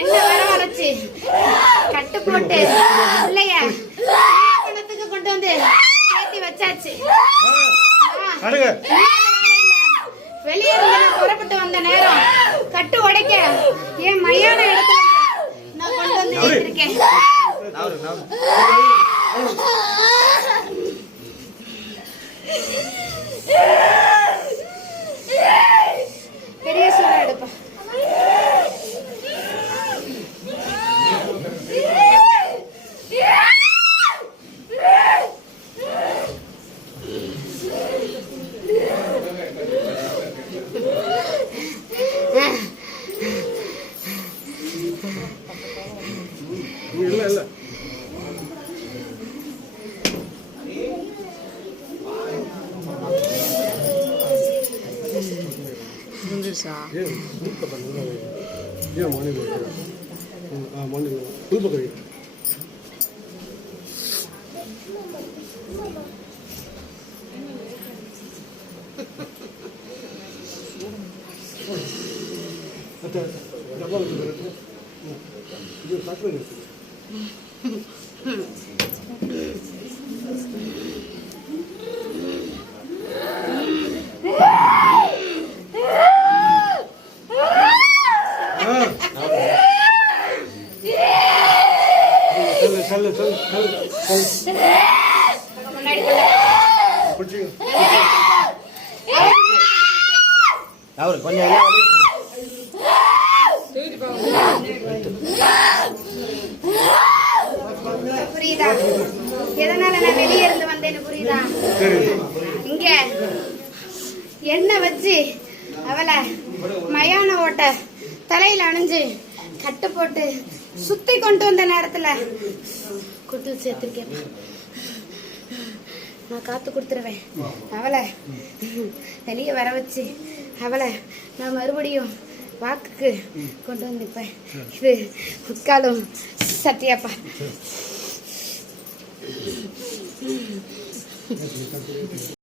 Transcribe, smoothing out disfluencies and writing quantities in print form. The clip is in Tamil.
என்ன வரவழைச்சு கட்டு போட்டு இல்லைய பணத்துக்கு கொண்டு வந்து சேர்த்தி வச்சாச்சு. வெளியே இருந்து புறப்பட்டு வந்த நேரம் கட்டு உடைக்க என் மையான இடத்துல நான் கொண்டு வந்து இருக்கேன். பெரிய சூழ எடுப்பா. இல்ல இல்ல முடிஞ்சா ஏன் மார்னிங் மார்னிங் புதுப்பக்கரி இது சாப்பிட புரியுதா? எதனால நான் வெளியே இருந்து வந்தேன்னு புரியுதா? இங்க எண்ணெய் வச்சு அவளை மயான ஓட்ட தலையில அணிஞ்சு கட்டு போட்டு சுத்தி கொண்டு வந்த நேரத்துல குட்டு சேர்த்திருக்கேன். நான் காத்து கொடுத்துருவேன். அவளை வெளியே வர வச்சு அவளை நான் மறுபடியும் வாக்குக்கு கொண்டு வந்து நிற்பேன். இது முக்காலும் சத்தியாப்பா.